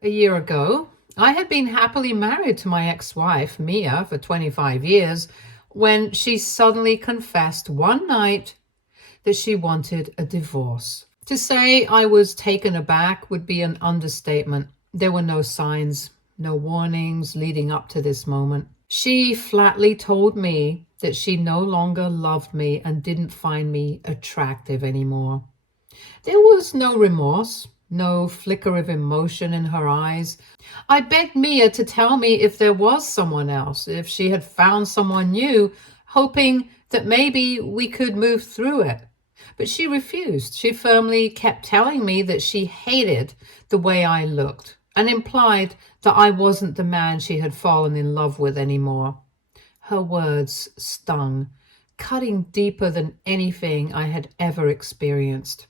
A year ago, I had been happily married to my ex-wife, Mia, for 25 years, when she suddenly confessed one night that she wanted a divorce. To say I was taken aback would be an understatement. There were no signs, no warnings leading up to this moment. She flatly told me that she no longer loved me and didn't find me attractive anymore. There was no remorse, no flicker of emotion in her eyes. I begged Mia to tell me if there was someone else, if she had found someone new, hoping that maybe we could move through it. But she refused. She firmly kept telling me that she hated the way I looked and implied that I wasn't the man she had fallen in love with anymore. Her words stung, cutting deeper than anything I had ever experienced.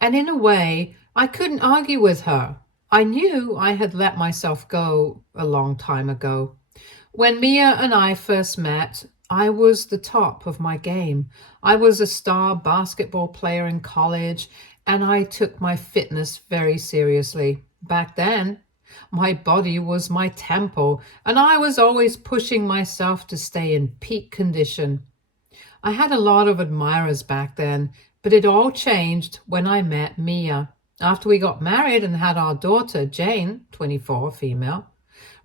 And in a way, I couldn't argue with her. I knew I had let myself go a long time ago. When Mia and I first met, I was the top of my game. I was a star basketball player in college, and I took my fitness very seriously. Back then, my body was my temple, and I was always pushing myself to stay in peak condition. I had a lot of admirers back then, but it all changed when I met Mia. After we got married and had our daughter, Jane, 24, female,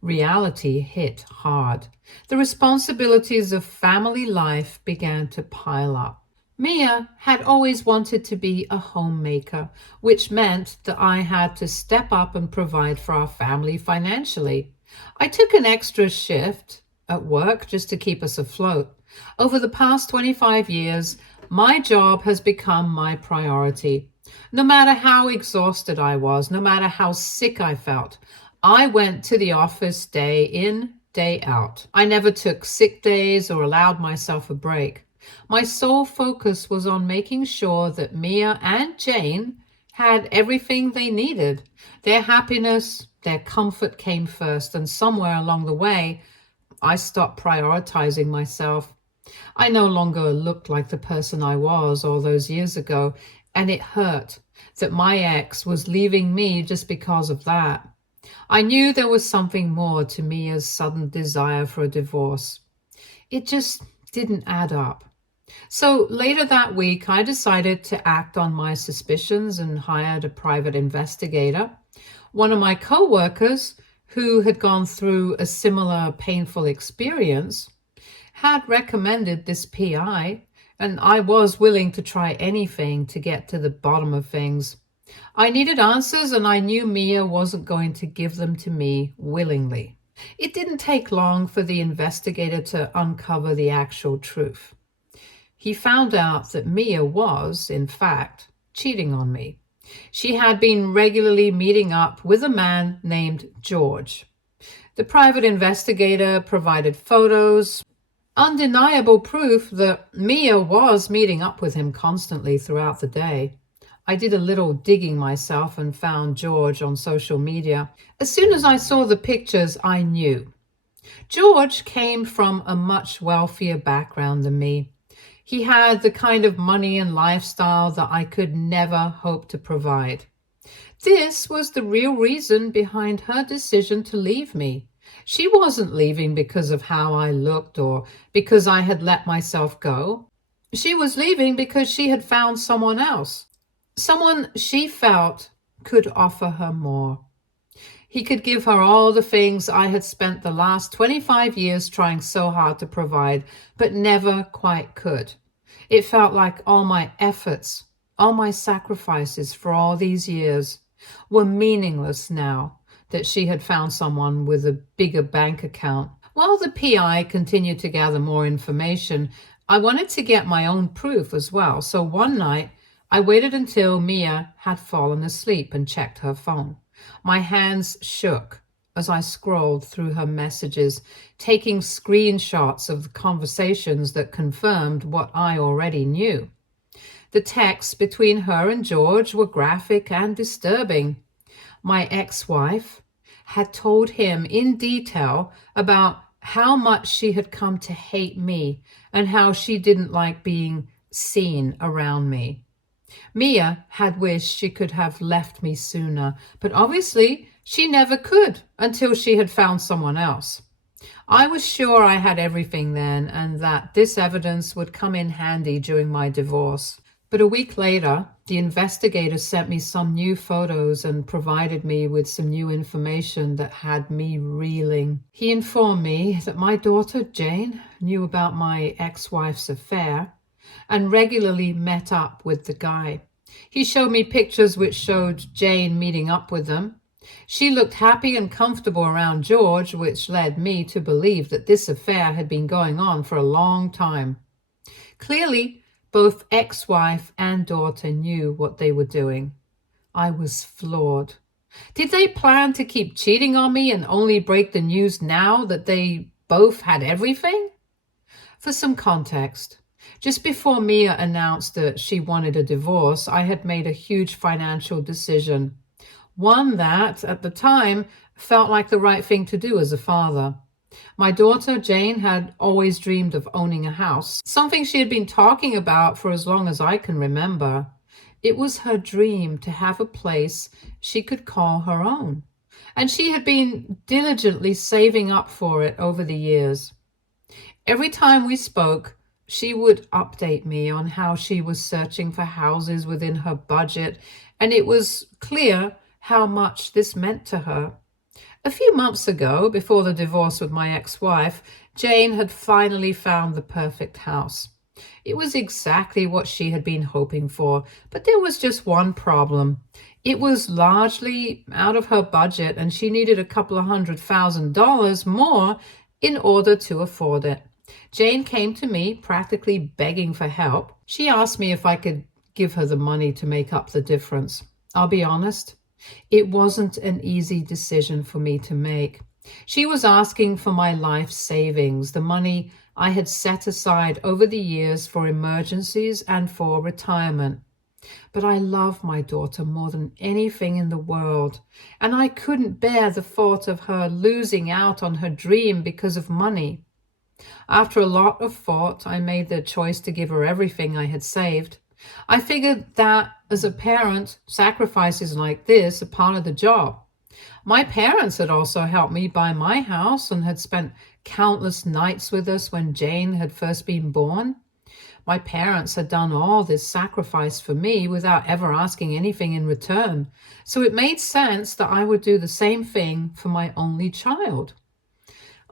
reality hit hard. The responsibilities of family life began to pile up. Mia had always wanted to be a homemaker, which meant that I had to step up and provide for our family financially. I took an extra shift at work just to keep us afloat. Over the past 25 years, my job has become my priority. No matter how exhausted I was, no matter how sick I felt, I went to the office day in, day out. I never took sick days or allowed myself a break. My sole focus was on making sure that Mia and Jane had everything they needed. Their happiness, their comfort came first, and somewhere along the way, I stopped prioritizing myself. I no longer looked like the person I was all those years ago, and it hurt that my ex was leaving me just because of that. I knew there was something more to Mia's sudden desire for a divorce. It just didn't add up. So later that week, I decided to act on my suspicions and hired a private investigator. One of my coworkers, who had gone through a similar painful experience, had recommended this PI, and I was willing to try anything to get to the bottom of things. I needed answers, and I knew Mia wasn't going to give them to me willingly. It didn't take long for the investigator to uncover the actual truth. He found out that Mia was, in fact, cheating on me. She had been regularly meeting up with a man named George. The private investigator provided photos, undeniable proof that Mia was meeting up with him constantly throughout the day. I did a little digging myself and found George on social media. As soon as I saw the pictures, I knew. George came from a much wealthier background than me. He had the kind of money and lifestyle that I could never hope to provide. This was the real reason behind her decision to leave me. She wasn't leaving because of how I looked or because I had let myself go. She was leaving because she had found someone else, someone she felt could offer her more. He could give her all the things I had spent the last 25 years trying so hard to provide, but never quite could. It felt like all my efforts, all my sacrifices for all these years were meaningless now that she had found someone with a bigger bank account. While the PI continued to gather more information, I wanted to get my own proof as well. So one night, I waited until Mia had fallen asleep and checked her phone. My hands shook as I scrolled through her messages, taking screenshots of the conversations that confirmed what I already knew. The texts between her and George were graphic and disturbing. My ex-wife had told him in detail about how much she had come to hate me and how she didn't like being seen around me. Mia had wished she could have left me sooner, but obviously She never could until she had found someone else. I was sure I had everything then and that this evidence would come in handy during my divorce. But a week later, the investigator sent me some new photos and provided me with some new information that had me reeling. He informed me that my daughter, Jane, knew about my ex-wife's affair and regularly met up with the guy. He showed me pictures which showed Jane meeting up with them. She looked happy and comfortable around George, which led me to believe that this affair had been going on for a long time. Clearly, both ex-wife and daughter knew what they were doing. I was floored. Did they plan to keep cheating on me and only break the news now that they both had everything? For some context, just before Mia announced that she wanted a divorce, I had made a huge financial decision. One that, at the time, felt like the right thing to do as a father. My daughter, Jane, had always dreamed of owning a house, something she had been talking about for as long as I can remember. It was her dream to have a place she could call her own, and she had been diligently saving up for it over the years. Every time we spoke, she would update me on how she was searching for houses within her budget, and it was clear how much this meant to her. A few months ago, before the divorce with my ex-wife, Jane had finally found the perfect house. It was exactly what she had been hoping for, but there was just one problem. It was largely out of her budget, and she needed a couple of $100,000 more in order to afford it. Jane came to me practically begging for help. She asked me if I could give her the money to make up the difference. I'll be honest, it wasn't an easy decision for me to make. She was asking for my life savings, the money I had set aside over the years for emergencies and for retirement. But I love my daughter more than anything in the world, and I couldn't bear the thought of her losing out on her dream because of money. After a lot of thought, I made the choice to give her everything I had saved. I figured that, as a parent, sacrifices like this are part of the job. My parents had also helped me buy my house and had spent countless nights with us when Jane had first been born. My parents had done all this sacrifice for me without ever asking anything in return, so it made sense that I would do the same thing for my only child.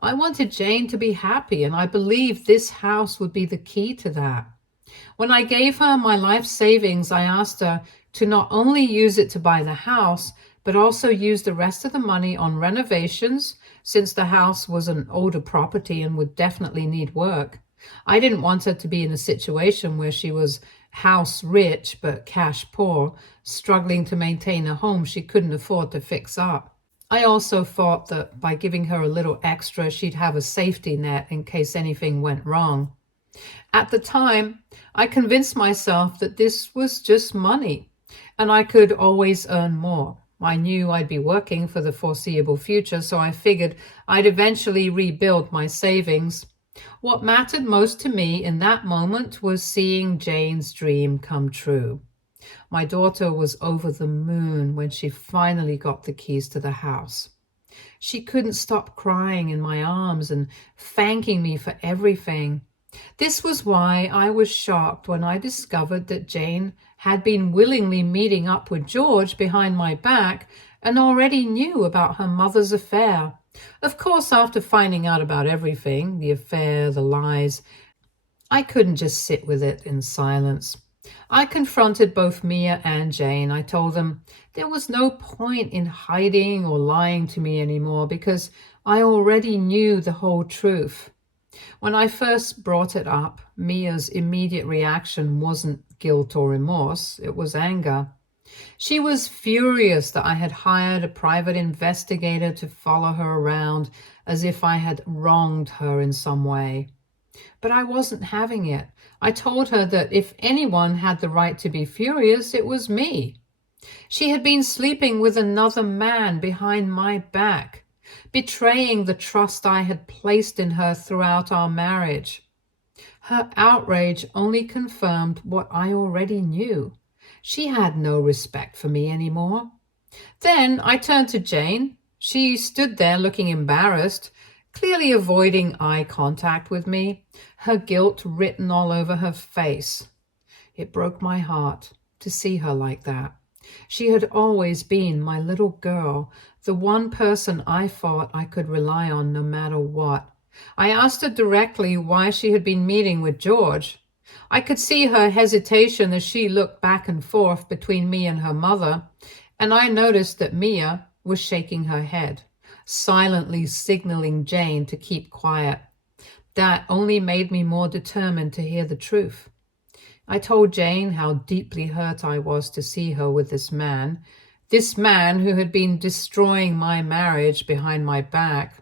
I wanted Jane to be happy, and I believed this house would be the key to that. When I gave her my life savings, I asked her to not only use it to buy the house, but also use the rest of the money on renovations, since the house was an older property and would definitely need work. I didn't want her to be in a situation where she was house rich but cash poor, struggling to maintain a home she couldn't afford to fix up. I also thought that by giving her a little extra, she'd have a safety net in case anything went wrong. At the time, I convinced myself that this was just money, and I could always earn more. I knew I'd be working for the foreseeable future, so I figured I'd eventually rebuild my savings. What mattered most to me in that moment was seeing Jane's dream come true. My daughter was over the moon when she finally got the keys to the house. She couldn't stop crying in my arms and thanking me for everything. This was why I was shocked when I discovered that Jane had been willingly meeting up with George behind my back and already knew about her mother's affair. Of course, after finding out about everything, the affair, the lies, I couldn't just sit with it in silence. I confronted both Mia and Jane. I told them there was no point in hiding or lying to me anymore because I already knew the whole truth. When I first brought it up, Mia's immediate reaction wasn't guilt or remorse, it was anger. She was furious that I had hired a private investigator to follow her around as if I had wronged her in some way. But I wasn't having it. I told her that if anyone had the right to be furious, it was me. She had been sleeping with another man behind my back, betraying the trust I had placed in her throughout our marriage. Her outrage only confirmed what I already knew. She had no respect for me anymore. Then I turned to Jane. She stood there looking embarrassed, clearly avoiding eye contact with me, her guilt written all over her face. It broke my heart to see her like that. She had always been my little girl, the one person I thought I could rely on no matter what. I asked her directly why she had been meeting with George. I could see her hesitation as she looked back and forth between me and her mother, and I noticed that Mia was shaking her head, silently signaling Jane to keep quiet. That only made me more determined to hear the truth. I told Jane how deeply hurt I was to see her with this man who had been destroying my marriage behind my back.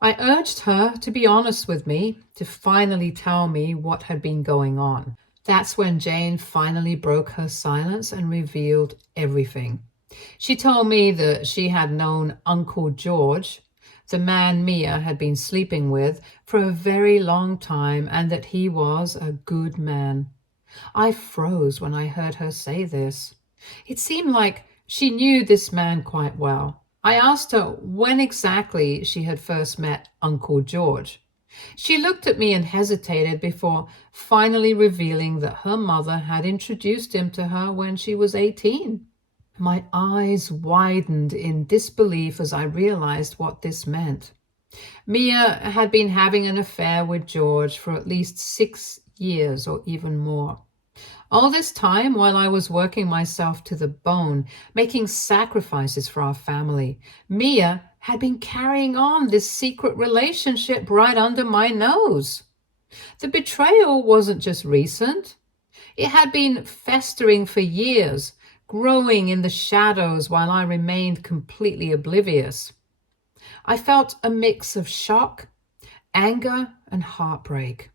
I urged her to be honest with me, to finally tell me what had been going on. That's when Jane finally broke her silence and revealed everything. She told me that she had known Uncle George, the man Mia had been sleeping with, for a very long time, and that he was a good man. I froze when I heard her say this. It seemed like she knew this man quite well. I asked her when exactly she had first met Uncle George. She looked at me and hesitated before finally revealing that her mother had introduced him to her when she was 18. My eyes widened in disbelief as I realized what this meant. Mia had been having an affair with George for at least 6 years or even more. All this time while I was working myself to the bone, making sacrifices for our family, Mia had been carrying on this secret relationship right under my nose. The betrayal wasn't just recent. It had been festering for years, growing in the shadows while I remained completely oblivious. I felt a mix of shock, anger, and heartbreak.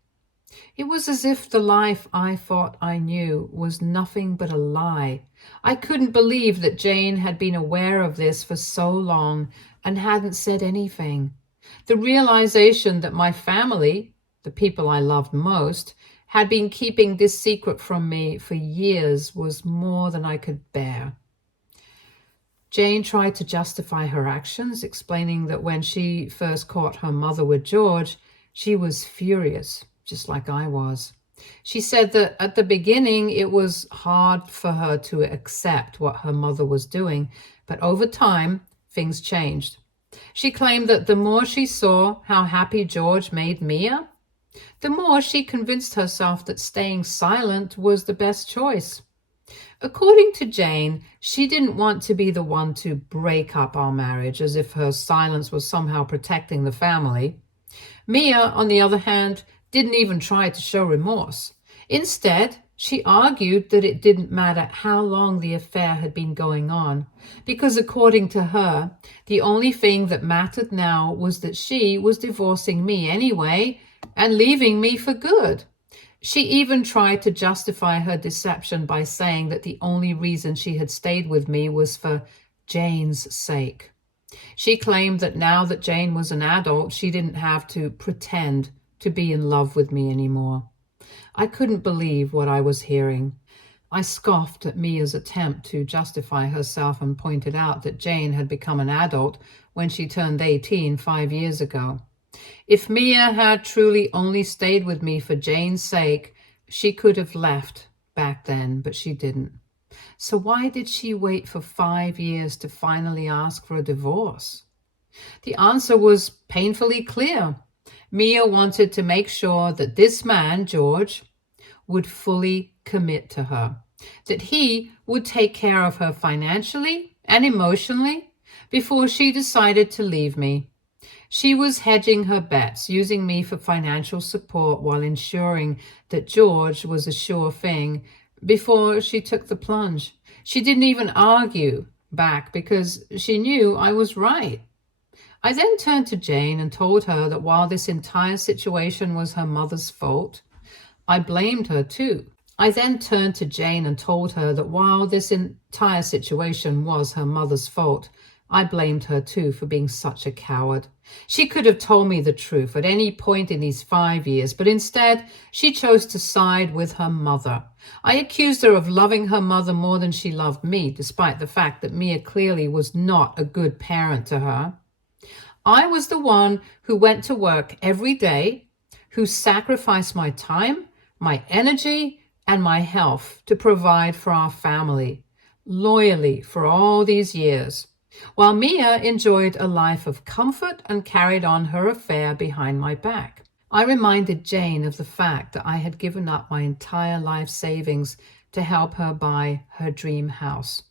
It was as if the life I thought I knew was nothing but a lie. I couldn't believe that Jane had been aware of this for so long and hadn't said anything. The realization that my family, the people I loved most, had been keeping this secret from me for years was more than I could bear. Jane tried to justify her actions, explaining that when she first caught her mother with George, she was furious, just like I was. She said that at the beginning it was hard for her to accept what her mother was doing, but over time things changed. She claimed that the more she saw how happy George made Mia, the more she convinced herself that staying silent was the best choice. According to Jane, she didn't want to be the one to break up our marriage, as if her silence was somehow protecting the family. Mia, on the other hand, didn't even try to show remorse. Instead, she argued that it didn't matter how long the affair had been going on, because according to her, the only thing that mattered now was that she was divorcing me anyway and leaving me for good. She even tried to justify her deception by saying that the only reason she had stayed with me was for Jane's sake. She claimed that now that Jane was an adult, she didn't have to pretend to be in love with me anymore. I couldn't believe what I was hearing. I scoffed at Mia's attempt to justify herself and pointed out that Jane had become an adult when she turned 18 5 years ago. If Mia had truly only stayed with me for Jane's sake, she could have left back then, but she didn't. So why did she wait for 5 years to finally ask for a divorce? The answer was painfully clear. Mia wanted to make sure that this man, George, would fully commit to her, that he would take care of her financially and emotionally before she decided to leave me. She was hedging her bets, using me for financial support while ensuring that George was a sure thing before she took the plunge. She didn't even argue back because she knew I was right. I then turned to Jane and told her that while this entire situation was her mother's fault, I blamed her too. I then turned to Jane and told her that while this entire situation was her mother's fault, I blamed her too for being such a coward. She could have told me the truth at any point in these 5 years, but instead she chose to side with her mother. I accused her of loving her mother more than she loved me, despite the fact that Mia clearly was not a good parent to her. I was the one who went to work every day, who sacrificed my time, my energy, and my health to provide for our family, loyally for all these years, while Mia enjoyed a life of comfort and carried on her affair behind my back. I reminded Jane of the fact that I had given up my entire life savings to help her buy her dream house.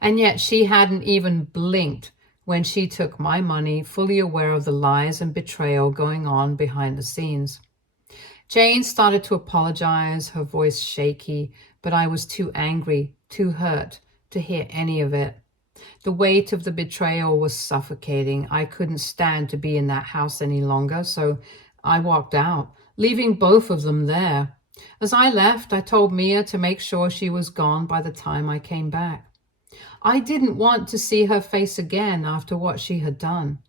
And yet she hadn't even blinked when she took my money, fully aware of the lies and betrayal going on behind the scenes. Jane started to apologize, her voice shaky, but I was too angry, too hurt to hear any of it. The weight of the betrayal was suffocating. I couldn't stand to be in that house any longer, so I walked out, leaving both of them there. As I left, I told Mia to make sure she was gone by the time I came back. I didn't want to see her face again after what she had done.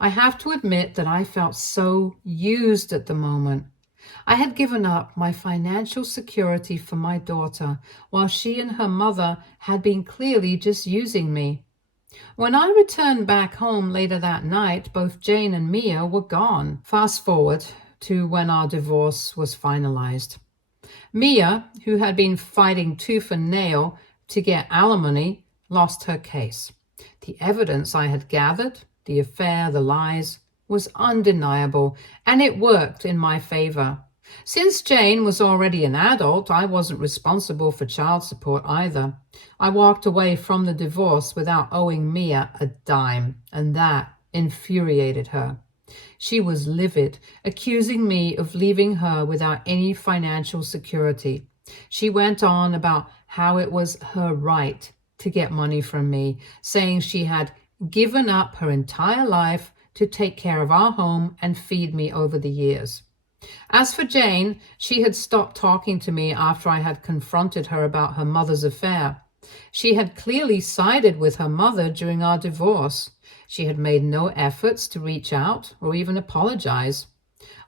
I have to admit that I felt so used at the moment. I had given up my financial security for my daughter, while she and her mother had been clearly just using me. When I returned back home later that night, both Jane and Mia were gone. Fast forward to when our divorce was finalized. Mia, who had been fighting tooth and nail to get alimony, lost her case. The evidence I had gathered, the affair, the lies, was undeniable, and it worked in my favor. Since Jane was already an adult, I wasn't responsible for child support either. I walked away from the divorce without owing Mia a dime, and that infuriated her. She was livid, accusing me of leaving her without any financial security. She went on about how it was her right to get money from me, saying she had given up her entire life to take care of our home and feed me over the years. As for Jane, she had stopped talking to me after I had confronted her about her mother's affair. She had clearly sided with her mother during our divorce. She had made no efforts to reach out or even apologize.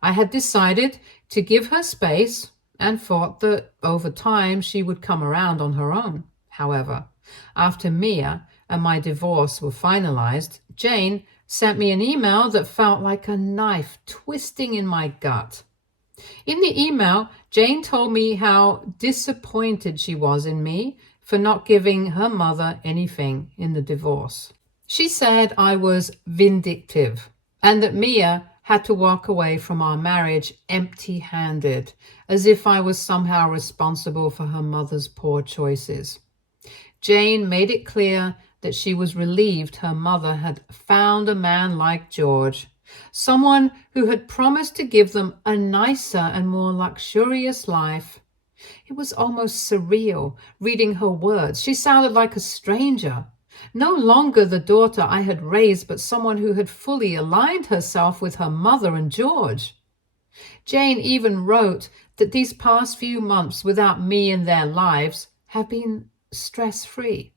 I had decided to give her space and thought that over time she would come around on her own. However, after Mia and my divorce were finalized, Jane sent me an email that felt like a knife twisting in my gut. In the email, Jane told me how disappointed she was in me for not giving her mother anything in the divorce. She said I was vindictive and that Mia had to walk away from our marriage empty-handed, as if I was somehow responsible for her mother's poor choices. Jane made it clear that she was relieved her mother had found a man like George, someone who had promised to give them a nicer and more luxurious life. It was almost surreal reading her words. She sounded like a stranger, no longer the daughter I had raised, but someone who had fully aligned herself with her mother and George. Jane even wrote that these past few months without me in their lives have been stress-free.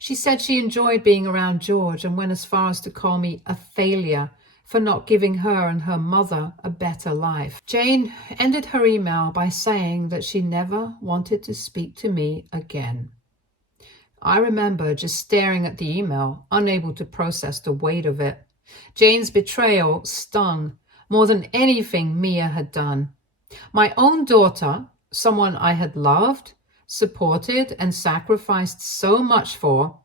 She said she enjoyed being around George and went as far as to call me a failure for not giving her and her mother a better life. Jane ended her email by saying that she never wanted to speak to me again. I remember just staring at the email, unable to process the weight of it. Jane's betrayal stung more than anything Mia had done. My own daughter, someone I had loved, supported, and sacrificed so much for,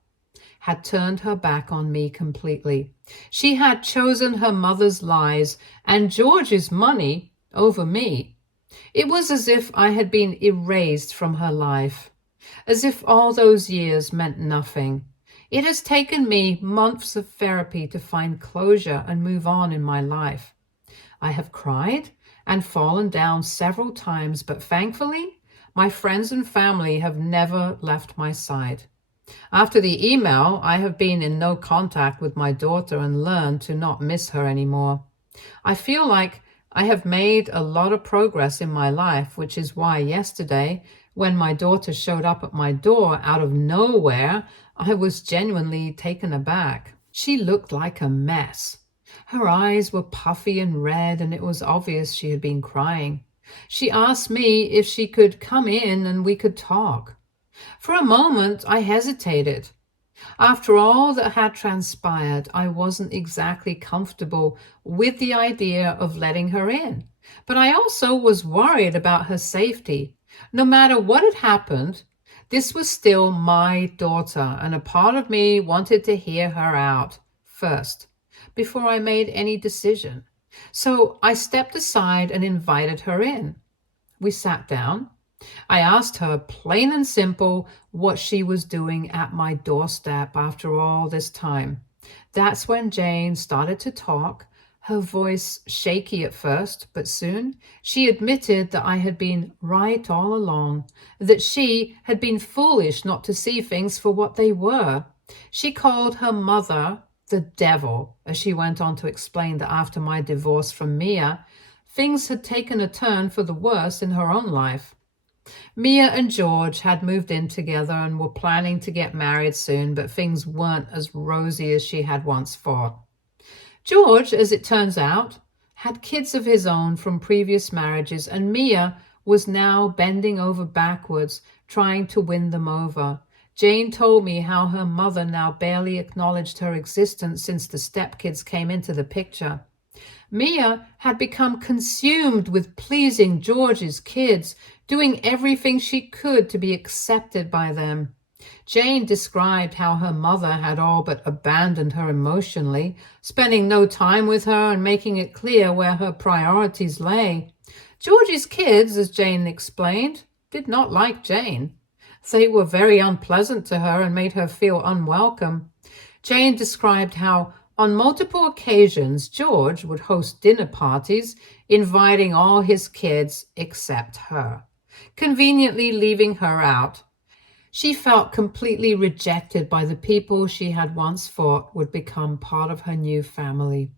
had turned her back on me completely. She had chosen her mother's lies and George's money over me. It was as if I had been erased from her life, as if all those years meant nothing. It has taken me months of therapy to find closure and move on in my life. I have cried and fallen down several times, but thankfully, my friends and family have never left my side. After the email, I have been in no contact with my daughter and learned to not miss her anymore. I feel like I have made a lot of progress in my life, which is why yesterday, when my daughter showed up at my door out of nowhere, I was genuinely taken aback. She looked like a mess. Her eyes were puffy and red, and it was obvious she had been crying. She asked me if she could come in and we could talk. For a moment, I hesitated. After all that had transpired, I wasn't exactly comfortable with the idea of letting her in. But I also was worried about her safety. No matter what had happened, this was still my daughter, and a part of me wanted to hear her out first before I made any decision. So I stepped aside and invited her in. We sat down. I asked her, plain and simple, what she was doing at my doorstep after all this time. That's when Jane started to talk, her voice shaky at first, but soon she admitted that I had been right all along, that she had been foolish not to see things for what they were. She called her mother the devil, as she went on to explain that after my divorce from Mia, things had taken a turn for the worse in her own life. Mia and George had moved in together and were planning to get married soon, but things weren't as rosy as she had once thought. George, as it turns out, had kids of his own from previous marriages, and Mia was now bending over backwards, trying to win them over. Jane told me how her mother now barely acknowledged her existence since the stepkids came into the picture. Mia had become consumed with pleasing George's kids, doing everything she could to be accepted by them. Jane described how her mother had all but abandoned her emotionally, spending no time with her and making it clear where her priorities lay. George's kids, as Jane explained, did not like Jane. They were very unpleasant to her and made her feel unwelcome. Jane described how on multiple occasions, George would host dinner parties, inviting all his kids except her, conveniently leaving her out. She felt completely rejected by the people she had once thought would become part of her new family.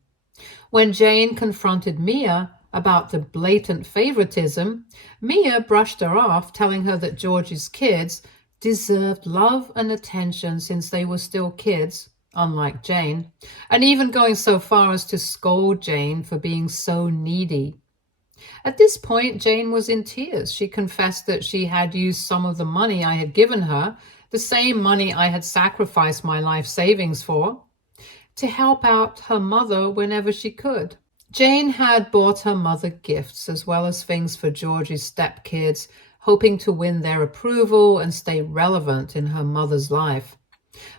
When Jane confronted Mia about the blatant favoritism, Mia brushed her off, telling her that George's kids deserved love and attention since they were still kids, unlike Jane, and even going so far as to scold Jane for being so needy. At this point, Jane was in tears. She confessed that she had used some of the money I had given her, the same money I had sacrificed my life savings for, to help out her mother whenever she could. Jane had bought her mother gifts as well as things for George's stepkids, hoping to win their approval and stay relevant in her mother's life.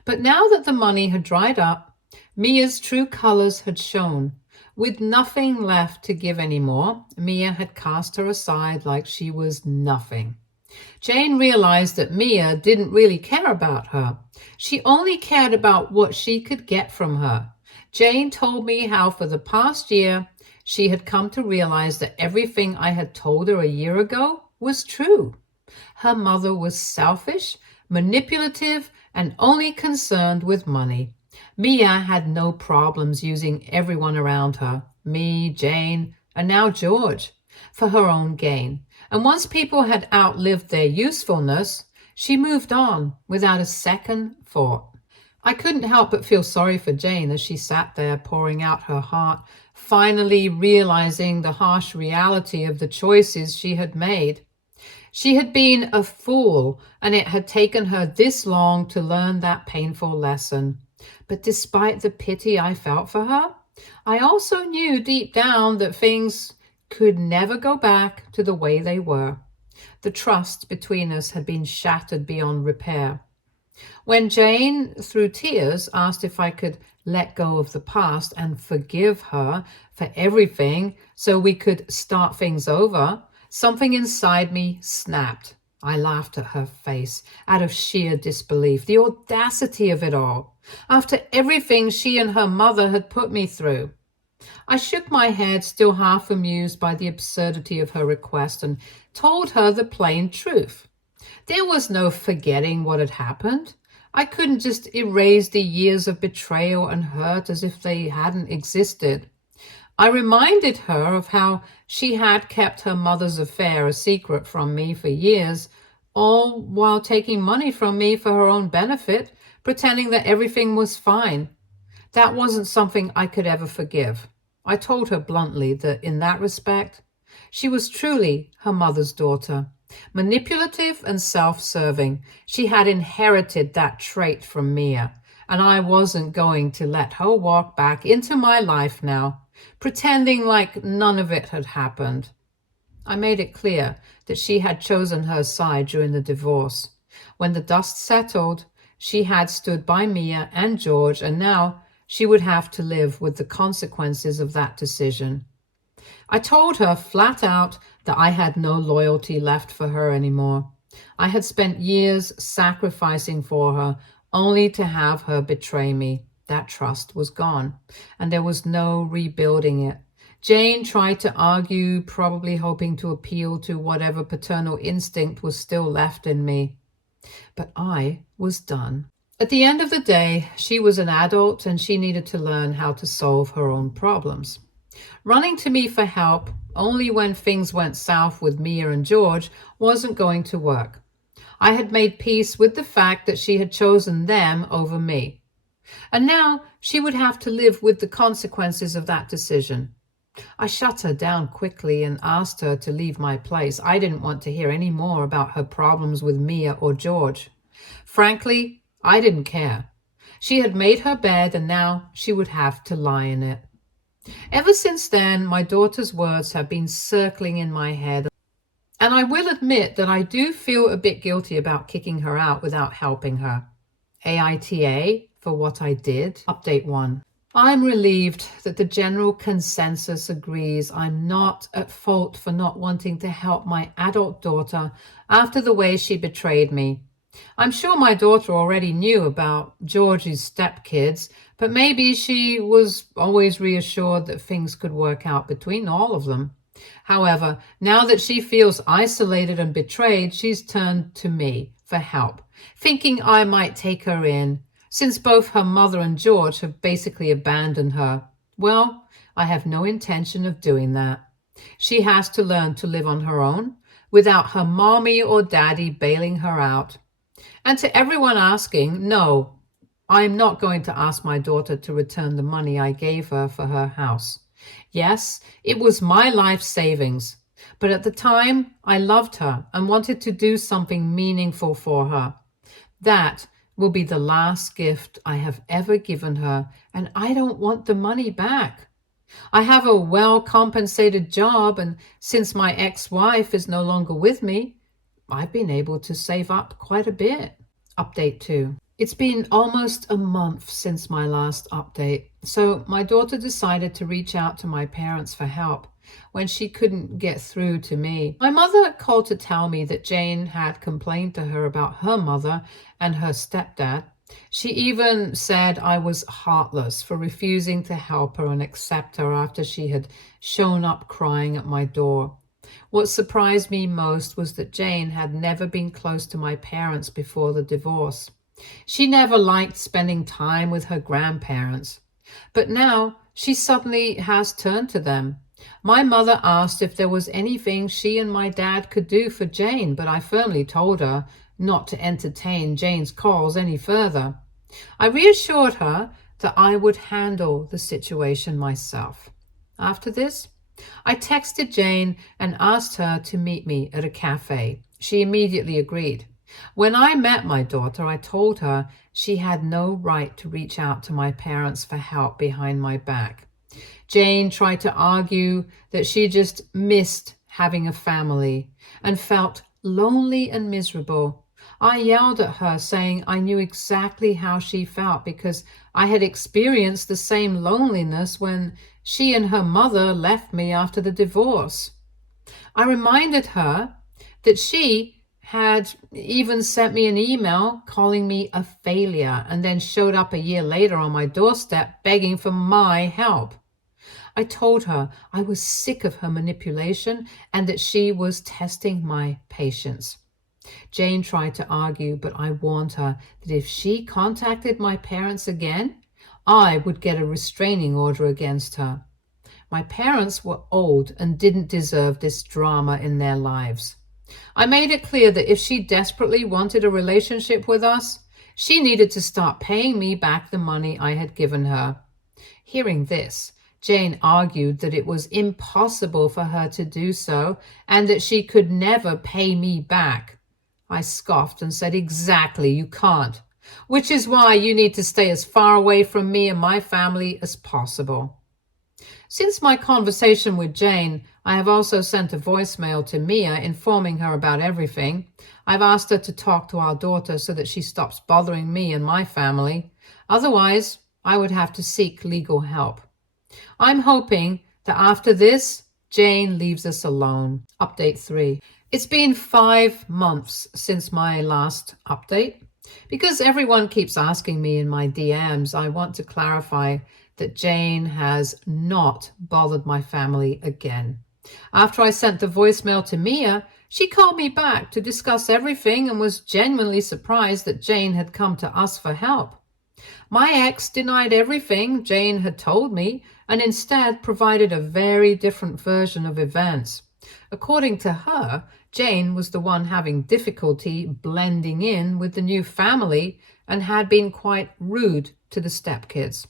But now that the money had dried up, Mia's true colors had shown. With nothing left to give anymore, Mia had cast her aside like she was nothing. Jane realized that Mia didn't really care about her. She only cared about what she could get from her. Jane told me how for the past year she had come to realize that everything I had told her a year ago was true. Her mother was selfish, manipulative, and only concerned with money. Mia had no problems using everyone around her, me, Jane, and now George, for her own gain. And once people had outlived their usefulness, she moved on without a second thought. I couldn't help but feel sorry for Jane as she sat there pouring out her heart, finally realizing the harsh reality of the choices she had made. She had been a fool, and it had taken her this long to learn that painful lesson. But despite the pity I felt for her, I also knew deep down that things could never go back to the way they were. The trust between us had been shattered beyond repair. When Jane, through tears, asked if I could let go of the past and forgive her for everything so we could start things over, something inside me snapped. I laughed at her face out of sheer disbelief. The audacity of it all, after everything she and her mother had put me through. I shook my head, still half amused by the absurdity of her request, and told her the plain truth. There was no forgetting what had happened. I couldn't just erase the years of betrayal and hurt as if they hadn't existed. I reminded her of how she had kept her mother's affair a secret from me for years, all while taking money from me for her own benefit, pretending that everything was fine. That wasn't something I could ever forgive. I told her bluntly that in that respect, she was truly her mother's daughter. Manipulative and self-serving, she had inherited that trait from Mia, and I wasn't going to let her walk back into my life now, pretending like none of it had happened. I made it clear that she had chosen her side during the divorce. When the dust settled, she had stood by Mia and George, and now she would have to live with the consequences of that decision. I told her flat out that I had no loyalty left for her anymore. I had spent years sacrificing for her only to have her betray me. That trust was gone, and there was no rebuilding it. Jane tried to argue, probably hoping to appeal to whatever paternal instinct was still left in me. But I was done. At the end of the day, she was an adult and she needed to learn how to solve her own problems. Running to me for help only when things went south with Mia and George wasn't going to work. I had made peace with the fact that she had chosen them over me. And now she would have to live with the consequences of that decision. I shut her down quickly and asked her to leave my place. I didn't want to hear any more about her problems with Mia or George. Frankly, I didn't care. She had made her bed and now she would have to lie in it. Ever since then, my daughter's words have been circling in my head, and I will admit that I do feel a bit guilty about kicking her out without helping her. AITA for what I did. Update 1. I'm relieved that the general consensus agrees I'm not at fault for not wanting to help my adult daughter after the way she betrayed me. I'm sure my daughter already knew about George's stepkids, but maybe she was always reassured that things could work out between all of them. However, now that she feels isolated and betrayed, she's turned to me for help, thinking I might take her in, since both her mother and George have basically abandoned her. Well, I have no intention of doing that. She has to learn to live on her own, without her mommy or daddy bailing her out. And to everyone asking, no, I'm not going to ask my daughter to return the money I gave her for her house. Yes, it was my life savings, but at the time I loved her and wanted to do something meaningful for her. That will be the last gift I have ever given her, and I don't want the money back. I have a well-compensated job, and since my ex-wife is no longer with me, I've been able to save up quite a bit. Update 2. It's been almost a month since my last update, so my daughter decided to reach out to my parents for help when she couldn't get through to me. My mother called to tell me that Jane had complained to her about her mother and her stepdad. She even said I was heartless for refusing to help her and accept her after she had shown up crying at my door. What surprised me most was that Jane had never been close to my parents before the divorce. She never liked spending time with her grandparents, but now she suddenly has turned to them. My mother asked if there was anything she and my dad could do for Jane, but I firmly told her not to entertain Jane's calls any further. I reassured her that I would handle the situation myself. After this, I texted Jane and asked her to meet me at a cafe. She immediately agreed. When I met my daughter, I told her she had no right to reach out to my parents for help behind my back. Jane tried to argue that she just missed having a family and felt lonely and miserable. I yelled at her, saying I knew exactly how she felt because I had experienced the same loneliness when she and her mother left me after the divorce. I reminded her that she had even sent me an email calling me a failure and then showed up a year later on my doorstep begging for my help. I told her I was sick of her manipulation and that she was testing my patience. Jane tried to argue, but I warned her that if she contacted my parents again, I would get a restraining order against her. My parents were old and didn't deserve this drama in their lives. I made it clear that if she desperately wanted a relationship with us, she needed to start paying me back the money I had given her. Hearing this, Jane argued that it was impossible for her to do so and that she could never pay me back. I scoffed and said, "Exactly, you can't, which is why you need to stay as far away from me and my family as possible." Since my conversation with Jane, I have also sent a voicemail to Mia informing her about everything. I've asked her to talk to our daughter so that she stops bothering me and my family. Otherwise, I would have to seek legal help. I'm hoping that after this, Jane leaves us alone. Update 3. It's been 5 months since my last update. Because everyone keeps asking me in my DMs, I want to clarify that Jane has not bothered my family again. After I sent the voicemail to Mia, she called me back to discuss everything and was genuinely surprised that Jane had come to us for help. My ex denied everything Jane had told me and instead provided a very different version of events. According to her, Jane was the one having difficulty blending in with the new family and had been quite rude to the stepkids.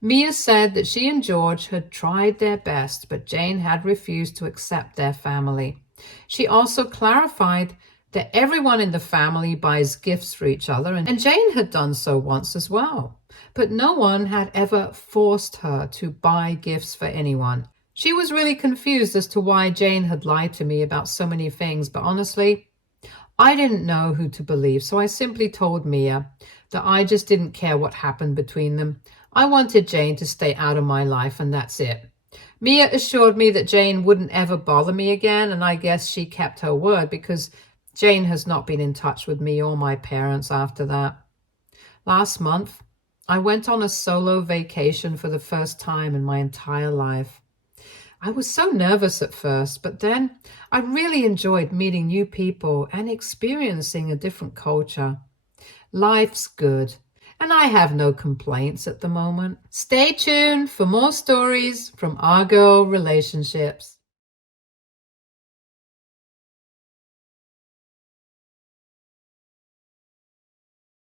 Mia said that she and George had tried their best, but Jane had refused to accept their family. She also clarified that everyone in the family buys gifts for each other, and Jane had done so once as well. But no one had ever forced her to buy gifts for anyone. She was really confused as to why Jane had lied to me about so many things, but honestly, I didn't know who to believe, so I simply told Mia that I just didn't care what happened between them. I wanted Jane to stay out of my life, and that's it. Mia assured me that Jane wouldn't ever bother me again, and I guess she kept her word because Jane has not been in touch with me or my parents after that. Last month, I went on a solo vacation for the first time in my entire life. I was so nervous at first, but then I really enjoyed meeting new people and experiencing a different culture. Life's good, and I have no complaints at the moment. Stay tuned for more stories from our girl relationships.